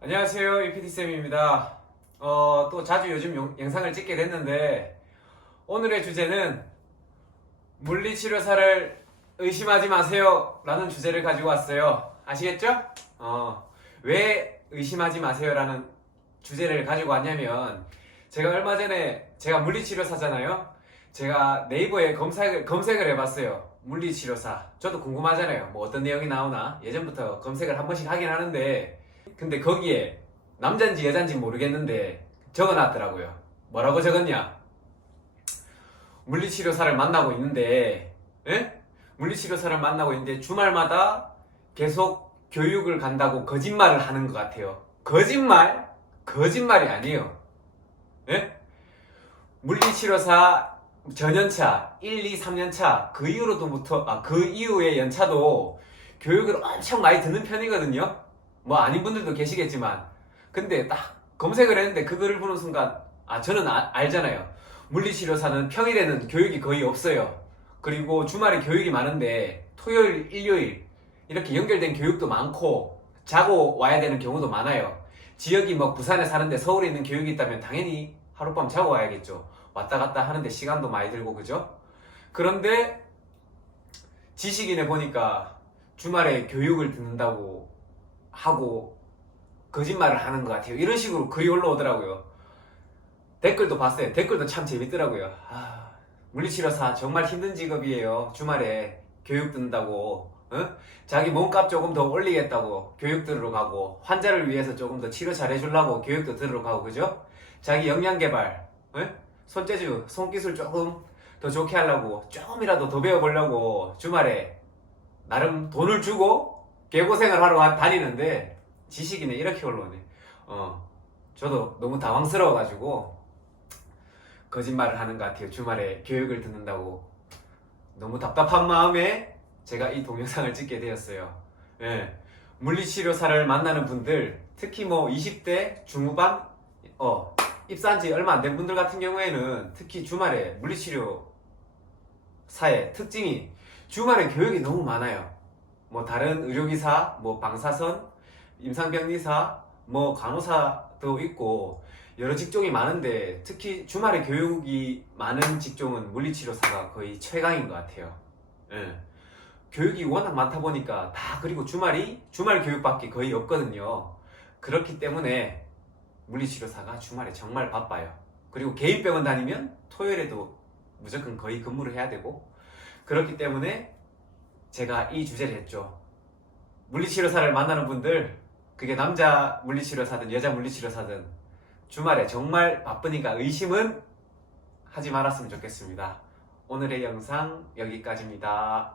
안녕하세요 이피디쌤입니다. 어, 또 자주 요즘 용- 영상을 찍게 됐는데 오늘의 주제는 물리치료사를 의심하지 마세요 라는 주제를 가지고 왔어요. 아시겠죠? 어, 왜 의심하지 마세요 라는 주제를 가지고 왔냐면 제가 얼마 전에 제가 물리치료사잖아요. 제가 네이버에 검색을, 검색을 해봤어요. 물리치료사. 저도 궁금하잖아요. 뭐 어떤 내용이 나오나. 예전부터 검색을 한 번씩 하긴 하는데 근데 거기에 남잔지 여잔지 모르겠는데 적어놨더라고요. 뭐라고 적었냐? 물리치료사를 만나고 있는데, 예? 물리치료사를 만나고 있는데 주말마다 계속 교육을 간다고 거짓말을 하는 것 같아요. 거짓말? 거짓말이 아니에요. 예? 물리치료사 전연차 1, 2, 3년차 그 이후로부터 아, 그 이후의 연차도 교육을 엄청 많이 듣는 편이거든요. 뭐 아닌 분들도 계시겠지만. 근데 딱 검색을 했는데 그거를 보는 순간 아 저는 아- 알잖아요. 물리치료사는 평일에는 교육이 거의 없어요. 그리고 주말에 교육이 많은데 토요일 일요일 이렇게 연결된 교육도 많고 자고 와야 되는 경우도 많아요. 지역이 뭐 부산에 사는데 서울에 있는 교육이 있다면 당연히 하룻밤 자고 와야겠죠. 왔다 갔다 하는데 시간도 많이 들고 그죠? 그런데 지식인에 보니까 주말에 교육을 듣는다고 하고 거짓말을 하는 것 같아요. 이런 식으로 글이 올라오더라고요. 댓글도 봤어요. 댓글도 참 재밌더라고요. 아, 물리치료사 정말 힘든 직업이에요. 주말에 교육 듣는다고. 어? 자기 몸값 조금 더 올리겠다고 교육 들으러 가고 환자를 위해서 조금 더 치료 잘 해주려고 교육도 들으러 가고 그죠? 자기 역량 개발, 어? 손재주, 손기술 조금 더 좋게 하려고 조금이라도 더 배워보려고 주말에 나름 돈을 주고 개고생을 하러 와- 다니는데 지식인에 이렇게 올라오네. 어, 저도 너무 당황스러워가지고 거짓말을 하는 것 같아요. 주말에 교육을 듣는다고 너무 답답한 마음에 제가 이 동영상을 찍게 되었어요. 예. 물리치료사를 만나는 분들, 특히 뭐 20대 중후반, 어, 입사한 지 얼마 안 된 분들 같은 경우에는 특히 주말에 물리치료사의 특징이 주말에 교육이 너무 많아요. 뭐 다른 의료기사, 뭐 방사선, 임상병리사, 뭐 간호사도 있고 여러 직종이 많은데 특히 주말에 교육이 많은 직종은 물리치료사가 거의 최강인 것 같아요. 예. 교육이 워낙 많다 보니까 다 그리고 주말이 주말 교육밖에 거의 없거든요. 그렇기 때문에 물리치료사가 주말에 정말 바빠요. 그리고 개인 병원 다니면 토요일에도 무조건 거의 근무를 해야 되고 그렇기 때문에 제가 이 주제를 했죠. 물리치료사를 만나는 분들, 그게 남자 물리치료사든 여자 물리치료사든 주말에 정말 바쁘니까 의심은 하지 말았으면 좋겠습니다. 오늘의 영상 여기까지입니다.